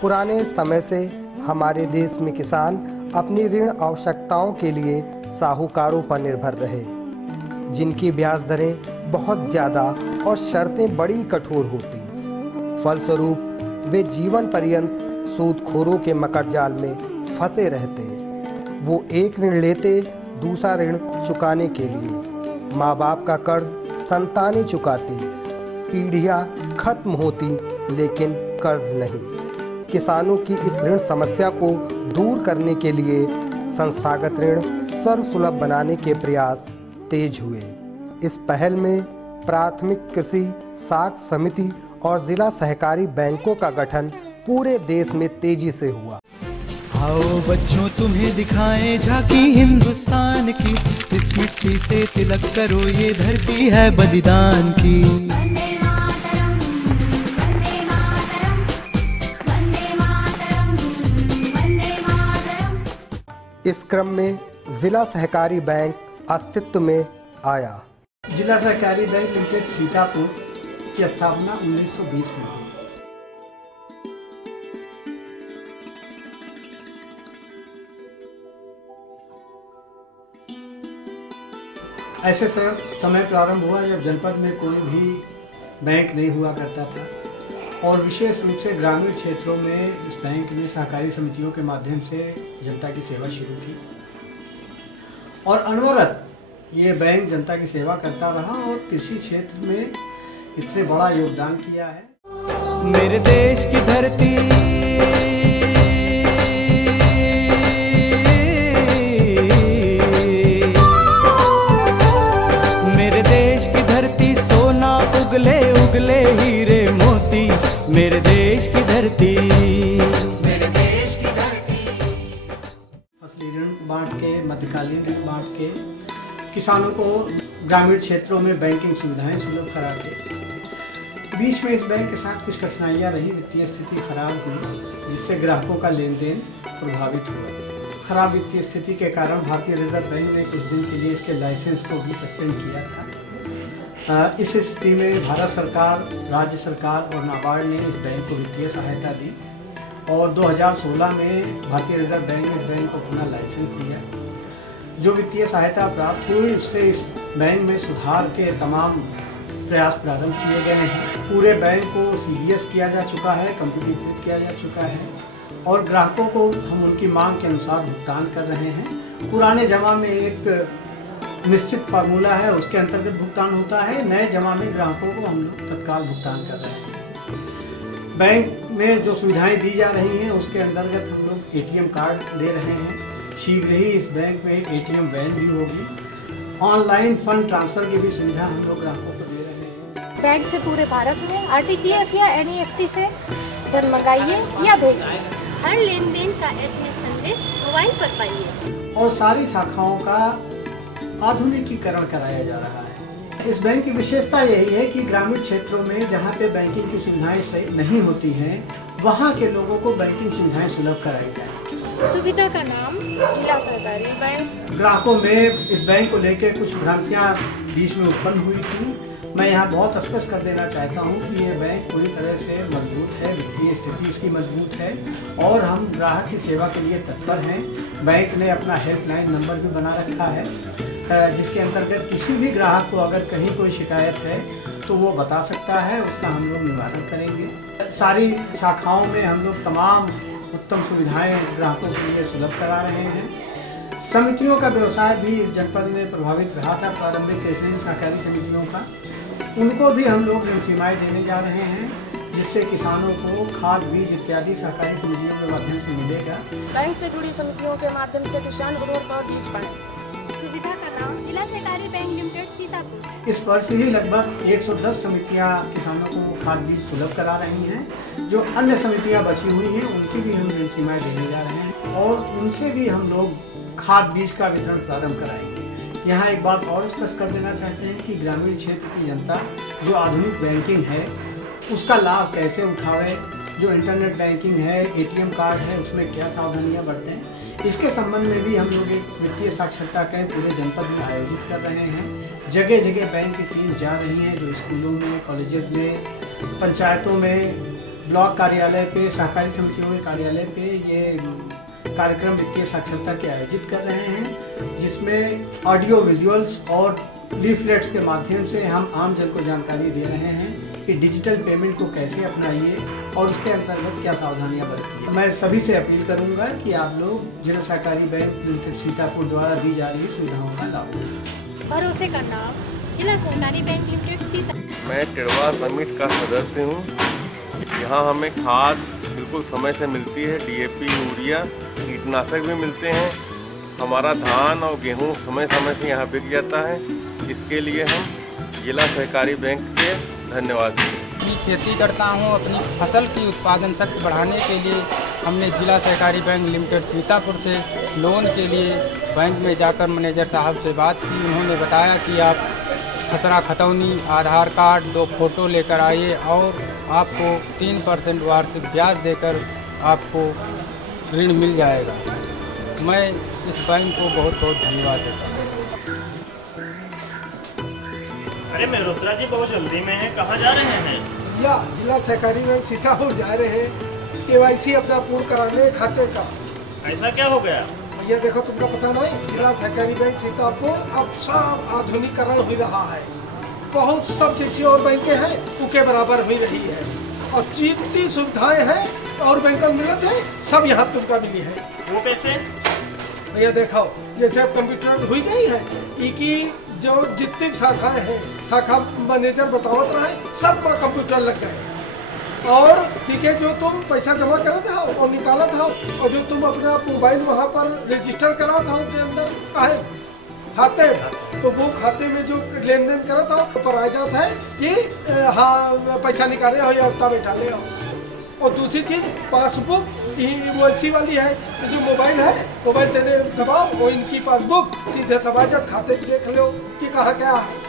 पुराने समय से हमारे देश में किसान अपनी ऋण आवश्यकताओं के लिए साहूकारों पर निर्भर रहे, जिनकी ब्याज दरें बहुत ज़्यादा और शर्तें बड़ी कठोर होती। फलस्वरूप वे जीवन पर्यंत सूदखोरों के मकड़जाल में फंसे रहते। वो एक ऋण लेते दूसरा ऋण चुकाने के लिए। माँ बाप का कर्ज संतानें चुकाती, पीढ़ियाँ खत्म होती, लेकिन कर्ज नहीं। किसानों की इस ऋण समस्या को दूर करने के लिए संस्थागत ऋण सर्वसुलभ बनाने के प्रयास तेज हुए। इस पहल में प्राथमिक कृषि साख समिति और जिला सहकारी बैंकों का गठन पूरे देश में तेजी से हुआ। आओ बच्चों तुम्हें दिखाएं झांकी हिंदुस्तान की, इस मिट्टी से तिलक करो ये धरती है बलिदान की। वंदे मातरम, वंदे मातरम, वंदे मातरम, वंदे मातरम। इस क्रम में जिला सहकारी बैंक अस्तित्व में आया। जिला सहकारी बैंक लिमिटेड सीतापुर की स्थापना 1920 में हुई। ऐसे समय प्रारंभ हुआ जब जनपद में कोई भी बैंक नहीं हुआ करता था और विशेष रूप से ग्रामीण क्षेत्रों में इस बैंक ने सहकारी समितियों के माध्यम से जनता की सेवा शुरू की और अनवरत ये बैंक जनता की सेवा करता रहा और कृषि क्षेत्र में इसने बड़ा योगदान किया है। मेरे देश की धरती उगले उगले हीरे मोती, मेरे देश की धरती, मेरे देश की धरती। फसली ऋण बांट के, मध्यकालीन ऋण बांट के किसानों को ग्रामीण क्षेत्रों में बैंकिंग सुविधाएं सुलभ करा के। बीच में इस बैंक के साथ कुछ कठिनाइयां रही, वित्तीय स्थिति खराब हुई जिससे ग्राहकों का लेन देन प्रभावित हुआ। खराब वित्तीय स्थिति के कारण भारतीय रिजर्व बैंक ने कुछ दिन के लिए इसके लाइसेंस को भी सस्पेंड किया था। इस स्थिति में भारत सरकार, राज्य सरकार और नाबार्ड ने इस बैंक को वित्तीय सहायता दी और 2016 में भारतीय रिजर्व बैंक ने इस बैंक को अपना लाइसेंस दिया। जो वित्तीय सहायता प्राप्त हुई उससे इस बैंक में सुधार के तमाम प्रयास प्रारंभ किए गए हैं। पूरे बैंक को CBS किया जा चुका है, कंप्यूटरीकृत किया जा चुका है और ग्राहकों को हम उनकी मांग के अनुसार भुगतान कर रहे हैं। पुराने जमा में एक निश्चित फार्मूला है, उसके अंतर्गत भुगतान होता है। नए जमा में ग्राहकों को हम लोग तत्काल भुगतान कर रहे हैं। बैंक में जो सुविधाएं दी जा रही हैं उसके अंतर्गत हम लोग ATM कार्ड दे रहे हैं। शीघ्र ही इस बैंक में ATM वैन भी होगी। ऑनलाइन फंड ट्रांसफर की भी सुविधा हम लोग ग्राहकों को दे रहे हैं। बैंक से पूरे भारत में RTGS या NEFT से धन मंगाइए या भेजिए। हर लेन देन का SMS संदेश मोबाइल पर पाइए और सारी शाखाओं का आधुनिकीकरण कराया जा रहा है। इस बैंक की विशेषता यही है कि ग्रामीण क्षेत्रों में जहाँ पे बैंकिंग की सुविधाएं सही नहीं होती हैं, वहाँ के लोगों को बैंकिंग सुविधाएं सुलभ कराई जाए। सुविधा का नाम जिला सहकारी बैंक। ग्राहकों में इस बैंक को लेकर कुछ भ्रांतियाँ बीच में उत्पन्न हुई थी। मैं यहाँ बहुत स्पष्ट कर देना चाहता हूँ कि ये बैंक पूरी तरह से मजबूत है, वित्तीय स्थिति इसकी मजबूत है और हम ग्राहक की सेवा के लिए तत्पर हैं। बैंक ने अपना हेल्पलाइन नंबर भी बना रखा है जिसके अंतर्गत किसी भी ग्राहक को अगर कहीं कोई शिकायत है तो वो बता सकता है, उसका हम लोग निवारण करेंगे। सारी शाखाओं में हम लोग तमाम उत्तम सुविधाएं ग्राहकों के लिए सुलभ करा रहे हैं। समितियों का व्यवसाय भी इस जनपद में प्रभावित रहा था, प्रारंभिक कृषि सहकारी समितियों का। उनको भी हम लोग ऋण सीमाएँ देने जा रहे हैं जिससे किसानों को खाद, बीज इत्यादि सहकारी समितियों के माध्यम से मिलेगा। बैंक से जुड़ी समितियों के माध्यम से किसान उर्वरक और बीज पाए। सुविधा का नाम जिला सहकारी बैंक लिमिटेड सीतापुर। इस वर्ष ही लगभग 110 समितियां किसानों को खाद बीज सुलभ करा रही हैं। जो अन्य समितियां बची हुई हैं उनकी भी हम ऋण सीमाएं देने जा रहे हैं और उनसे भी हम लोग खाद बीज का वितरण प्रारंभ कराएंगे। यहाँ एक बात और स्पष्ट कर देना चाहते हैं कि ग्रामीण क्षेत्र की जनता जो आधुनिक बैंकिंग है उसका लाभ कैसे उठावे, जो इंटरनेट बैंकिंग है, ATM कार्ड है, उसमें क्या सावधानियाँ बरतें, इसके संबंध में भी हम लोग एक वित्तीय साक्षरता कैंप पूरे जनपद में आयोजित कर रहे हैं। जगह जगह बैंक की टीम जा रही है जो स्कूलों में, कॉलेजेस में, पंचायतों में ब्लॉक कार्यालय पे, सहकारी समितियों के कार्यालय पे ये कार्यक्रम वित्तीय साक्षरता के आयोजित कर रहे हैं, जिसमें ऑडियो विजुअल्स और लीफलेट्स के माध्यम से हम आम जन को जानकारी दे रहे हैं कि डिजिटल पेमेंट को कैसे अपनाइए और उसके अंतर्गत क्या सावधानियां बरतिए। मैं सभी से अपील करूंगा कि आप लोग जिला सहकारी बैंक लिमिटेड सीतापुर द्वारा दी जा रही सुविधाओं का लाभ उठाएं। भरोसे का नाम जिला सहकारी बैंक लिमिटेड सीतापुर। मैं टिड़वा समिति का सदस्य हूँ। यहाँ हमें खाद बिल्कुल समय से मिलती है, डीएपी, यूरिया, कीटनाशक भी मिलते हैं। हमारा धान और गेहूँ समय समय से यहाँ बिक जाता है। इसके लिए हम जिला सहकारी बैंक के धन्यवाद। अपनी खेती करता हूँ, अपनी फसल की उत्पादन शक्ति बढ़ाने के लिए हमने जिला सहकारी बैंक लिमिटेड सीतापुर से लोन के लिए बैंक में जाकर मैनेजर साहब से बात की। उन्होंने बताया कि आप खतरा खतौनी, आधार कार्ड, 2 फोटो लेकर आइए और आपको 3% वार्षिक ब्याज देकर आपको ऋण मिल जाएगा। मैं इस बैंक को बहुत बहुत धन्यवाद देता हूँ। अरे मेहरोत्रा जी बहुत जल्दी में है, कहाँ जा रहे हैं? जिला सहकारी बैंक सीतापुर जा रहे हैं KYC अपना पूर्ण कराने खाते का। ऐसा क्या हो गया? ये देखो, तुमको पता नहीं, जिला सहकारी बैंक सीतापुर अब सब आधुनिकीकरण हो रहा है। बहुत सब जैसी और बैंकें हैं उनके बराबर हो रही है और जितनी सुविधाएं हैं और बैंक में मिलत है सब यहाँ तुमको मिली है। वो कैसे? ये देखो, जैसे अब कंप्यूटर हुई गई है, इनकी जो जितनी शाखाएं हैं, शाखा मैनेजर बतावत रहे, सब पर कंप्यूटर लग गए और ठीक है, जो तुम पैसा जमा करते हो और निकालत हो और जो तुम अपना मोबाइल वहाँ पर रजिस्टर कराता हो के अंदर काहे खाते, तो वो खाते में जो लेन देन करता हो तो पर आ जाता है कि हाँ पैसा निकाले हो या उतना बैठा ले हो। और दूसरी चीज पासबुक वो ऐसी वाली है कि जो मोबाइल है, मोबाइल देने दबाओ और इनकी पासबुक सीधे समाजत खाते की देख लो कि कहाँ क्या है।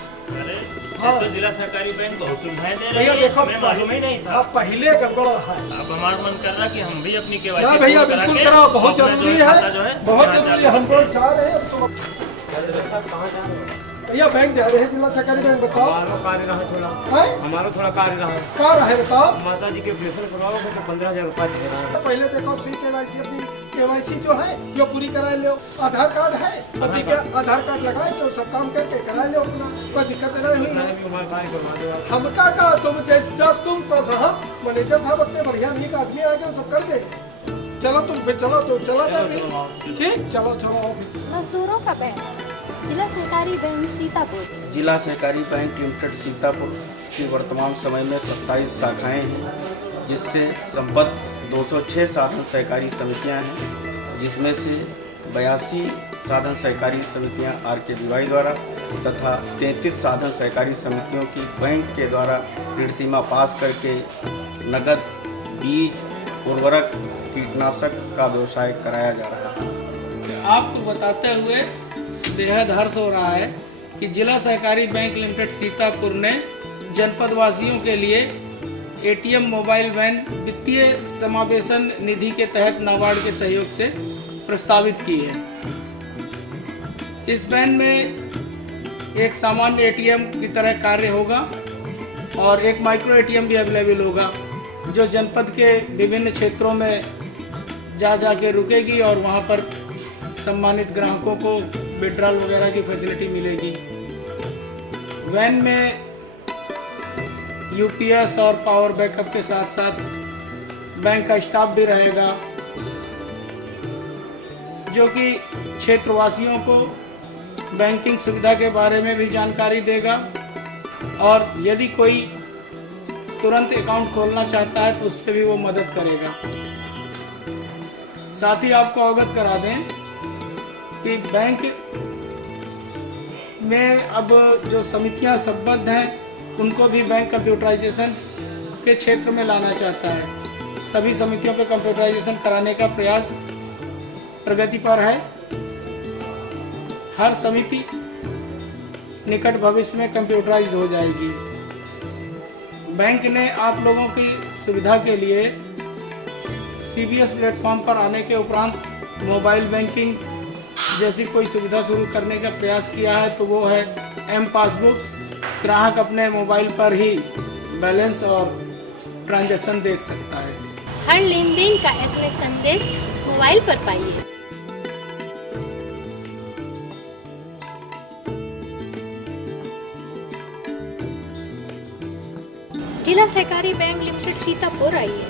हाँ, तो जिला सहकारी बैंक बहुत सुविधाएं दे रही है, हमें मालूम ही नहीं था। पहले गड़बड़ है। अब हमारा मन कर रहा कि हम भी अपनी KYC भैया बिल्कुल कराओ, बहुत जरूरी है, बहुत जरूरी है। हम लोग जा रहे हैं भैया, बैंक जा रहे हैं जिला सहकारी बैंक। बताओ, हमारा थोड़ा कार्य रहा। क्या रहे बताओ? माता जी के ऑपरेशन करवाओगे तो 15,000 रुपया देना। पहले देखो KYC, अपनी KYC जो है जो पूरी करा लो। आधार कार्ड है, पति के आधार कार्ड लगाए तो सब काम करके करा लो अपना, कोई दिक्कत नहीं हुई। हमका का तुम जैसे तुम हम मैनेजर साहब अपने बढ़िया भी आदमी आ गए सब कर दे। चलो तुम फिर चलो तो चला जाए, ठीक, चलो चलो। मजदूरों का बैंक जिला सहकारी बैंक सीतापुर। जिला सहकारी बैंक लिमिटेड सीतापुर की वर्तमान समय में 27 शाखाएं हैं, जिससे संबद्ध 206 साधन सहकारी समितियां हैं, जिसमें से 82 साधन सहकारी समितियां RKBY द्वारा तथा 33 साधन सहकारी समितियों की बैंक के द्वारा ऋण सीमा पास करके नगद, बीज, उर्वरक, कीटनाशक का व्यवसाय कराया जा रहा है। आपको बताते हुए बेहद हर्ष हो रहा है कि जिला सहकारी बैंक लिमिटेड सीतापुर ने जनपद वासियों के लिए ATM मोबाइल वैन वित्तीय समावेशन निधि के तहत नाबार्ड के सहयोग से प्रस्तावित की है। इस वैन में एक सामान्य ATM की तरह कार्य होगा और एक माइक्रो ATM भी अवेलेबल होगा, जो जनपद के विभिन्न क्षेत्रों में जाके रुकेगी और वहां पर सम्मानित ग्राहकों को विड्रॉल वगैरह की फैसिलिटी मिलेगी। वैन में UPS और पावर बैकअप के साथ साथ बैंक का स्टाफ भी रहेगा, जो कि क्षेत्रवासियों को बैंकिंग सुविधा के बारे में भी जानकारी देगा और यदि कोई तुरंत अकाउंट खोलना चाहता है तो उस पर भी वो मदद करेगा। साथ ही आपको अवगत करा दें कि बैंक में अब जो समितियां संबद्ध हैं उनको भी बैंक कंप्यूटराइजेशन के क्षेत्र में लाना चाहता है। सभी समितियों पर कंप्यूटराइजेशन कराने का प्रयास प्रगति पर है। हर समिति निकट भविष्य में कंप्यूटराइज्ड हो जाएगी। बैंक ने आप लोगों की सुविधा के लिए CBS प्लेटफॉर्म पर आने के उपरांत मोबाइल बैंकिंग जैसी कोई सुविधा शुरू करने का प्रयास किया है, तो वो है M पासबुक। ग्राहक अपने मोबाइल पर ही बैलेंस और ट्रांजैक्शन देख सकता है। हर लेन देन का SMS संदेश मोबाइल पर पाइए। जिला सहकारी बैंक लिमिटेड सीतापुर आइए,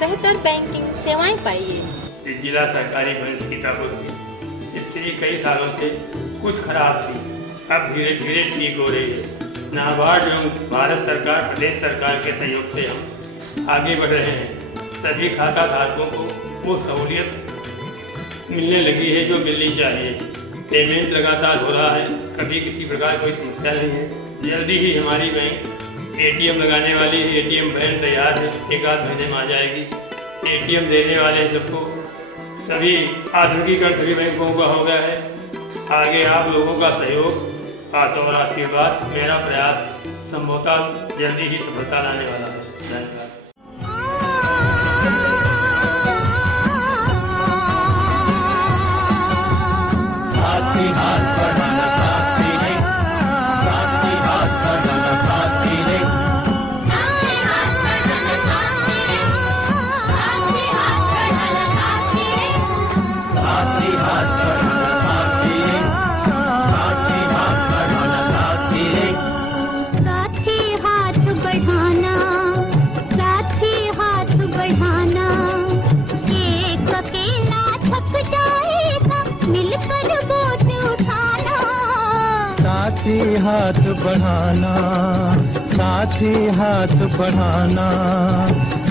बेहतर बैंकिंग सेवाएं पाइए। जिला सहकारी बैंक सीतापुर की स्थिति कई सालों से कुछ खराब थी, अब धीरे धीरे ठीक हो रही है। नाबार्ड एवं भारत सरकार, प्रदेश सरकार के सहयोग से हम आगे बढ़ रहे हैं। सभी खाता धारकों को वो सहूलियत मिलने लगी है जो मिलनी चाहिए। पेमेंट लगातार हो रहा है, कभी किसी प्रकार कोई समस्या नहीं है। जल्दी ही हमारी बैंक ATM लगाने वाली है। ATM वैन तैयार है, एक आध महीने में आ जाएगी। ATM देने वाले सबको सभी आधुनिकीकरण सभी बैंकों का हो गया है। आगे आप लोगों का सहयोग और आशीर्वाद, मेरा प्रयास संभवतः जल्दी ही सफलता लाने वाला है। धन्यवाद। साथी हाथ बढ़ाना साथी रे, साथी हाथ बढ़ाना साथी रे, साथी हाथ बढ़ाना साथी रे, साथी हाथ बढ़ाना साथी रे, साथी हाथ बढ़ाना साथी रे, साथी हाथ बढ़ाना साथी रे, साथी हाथ बढ़ाना, साथी हाथ बढ़ाना। एक अकेला थक जाएगा, मिलकर बोझ उठाना। साथी हाथ बढ़ाना, साथी हाथ बढ़ाना,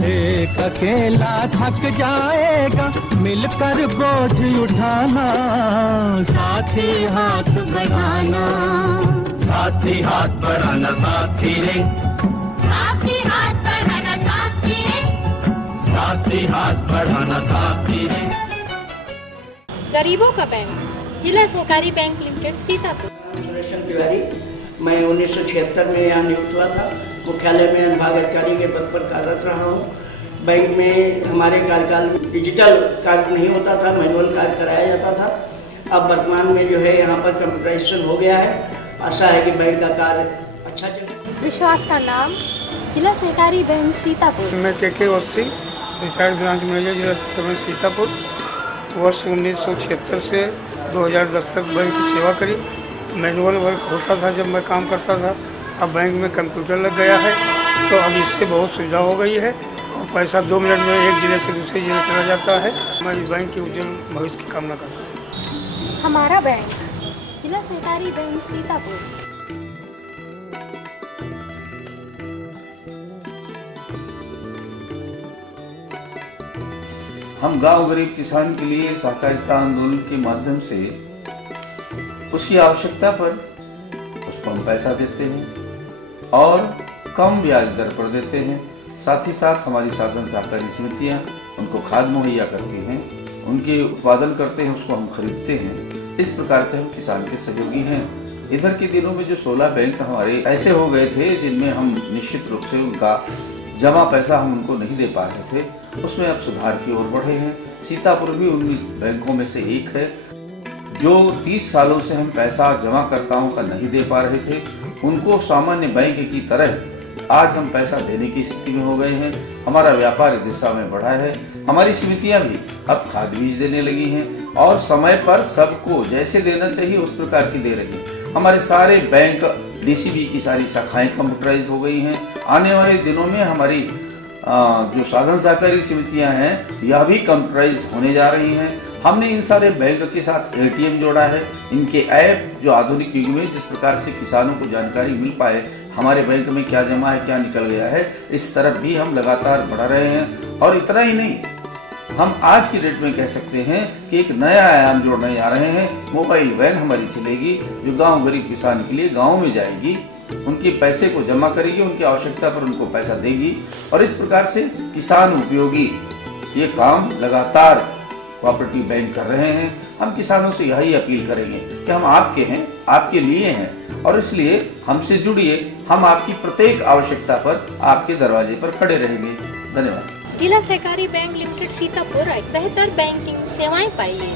एक अकेला थक जाएगा, मिलकर बोझ उठाना। साथी हाथ बढ़ाना, साथी हाथ बढ़ाना साथी रे, साथी हाथ बढ़ाना साथी रे, साथी हाथ बढ़ाना साथी रे। गरीबों का बैंक, जिला सहकारी बैंक लिमिटेड सीतापुर। सुरेशन तिवारी, मैं 1976 में यहाँ नियुक्त हुआ था। मुख्यालय में अनुभाग अधिकारी के पद पर कार्यरत रहा हूँ। बैंक में हमारे कार्यकाल में डिजिटल कार्य नहीं होता था, मैनुअल कार्य कराया जाता था। अब वर्तमान में जो है यहाँ पर कंप्यूटराइजेशन हो गया है। आशा है कि बैंक का कार्य अच्छा चले। विश्वास का नाम, जिला सहकारी बैंक सीतापुर। मैं KK ओसी, रिटायर्ड ब्रांच मैनेजर, जिला सहकारी बैंक सीतापुर। वर्ष 1976 से 2010 तक बैंक की सेवा करी। मैनुअल वर्क होता था जब मैं काम करता था, अब बैंक में कंप्यूटर लग गया है, तो अब इससे बहुत सुविधा हो गई है और पैसा 2 मिनट में एक जिले से दूसरे जिले चला जाता है। मैं इस बैंक के उज्जवल भविष्य की कामना करता हूँ। हमारा बैंक, जिला सहकारी बैंक सीतापुर। हम गांव गरीब किसान के लिए सहकारिता आंदोलन के माध्यम से उसकी आवश्यकता पर उसको हम पैसा देते हैं और कम ब्याज दर पर देते हैं। साथ ही साथ हमारी साधन सहकारी समितियां उनको खाद मुहैया करती हैं, उनके उत्पादन करते हैं, उसको हम खरीदते हैं। इस प्रकार से हम किसान के सहयोगी हैं। इधर के दिनों में जो 16 बैंक हमारे ऐसे हो गए थे जिनमें हम निश्चित रूप से उनका जमा पैसा हम उनको नहीं दे पा रहे थे, उसमें अब सुधार की ओर बढ़े हैं। सीतापुर भी उन बैंकों में से एक है जो 30 सालों से हम पैसा जमाकर्ताओं का नहीं दे पा रहे थे, उनको सामान्य बैंक की तरह आज हम पैसा देने की स्थिति में हो गए हैं। हमारा व्यापार इस दिशा में बढ़ा है। हमारी समितियां भी अब खाद बीज देने लगी हैं और समय पर सबको जैसे देना चाहिए उस प्रकार की दे रही है। हमारे सारे बैंक DCB की सारी शाखाएं कंप्यूटराइज हो गई हैं। आने वाले दिनों में हमारी जो साधन सहकारी समितियां हैं यह भी कंप्यूटराइज होने जा रही हैं। हमने इन सारे बैंक के साथ ATM जोड़ा है। इनके ऐप जो आधुनिक युग में जिस प्रकार से किसानों को जानकारी मिल पाए हमारे बैंक में क्या जमा है क्या निकल गया है, इस तरफ भी हम लगातार बढ़ा रहे हैं। और इतना ही नहीं, हम आज की डेट में कह सकते हैं कि एक नया आयाम जोड़ने जा रहे हैं। मोबाइल वैन हमारी चलेगी जो गांव गरीब किसान के लिए गांव में जाएगी, उनके पैसे को जमा करेगी, उनकी आवश्यकता पर उनको पैसा देगी और इस प्रकार से किसान उपयोगी ये काम लगातार कोऑपरेटिव बैंक कर रहे हैं। हम किसानों से यही अपील करेंगे कि हम आपके हैं, आपके लिए हैं और इसलिए हमसे जुड़िए। हम आपकी प्रत्येक आवश्यकता पर आपके दरवाजे पर खड़े रहेंगे। धन्यवाद। जिला सहकारी बैंक लिमिटेड सीतापुर, बेहतर बैंकिंग सेवाएं पाइए।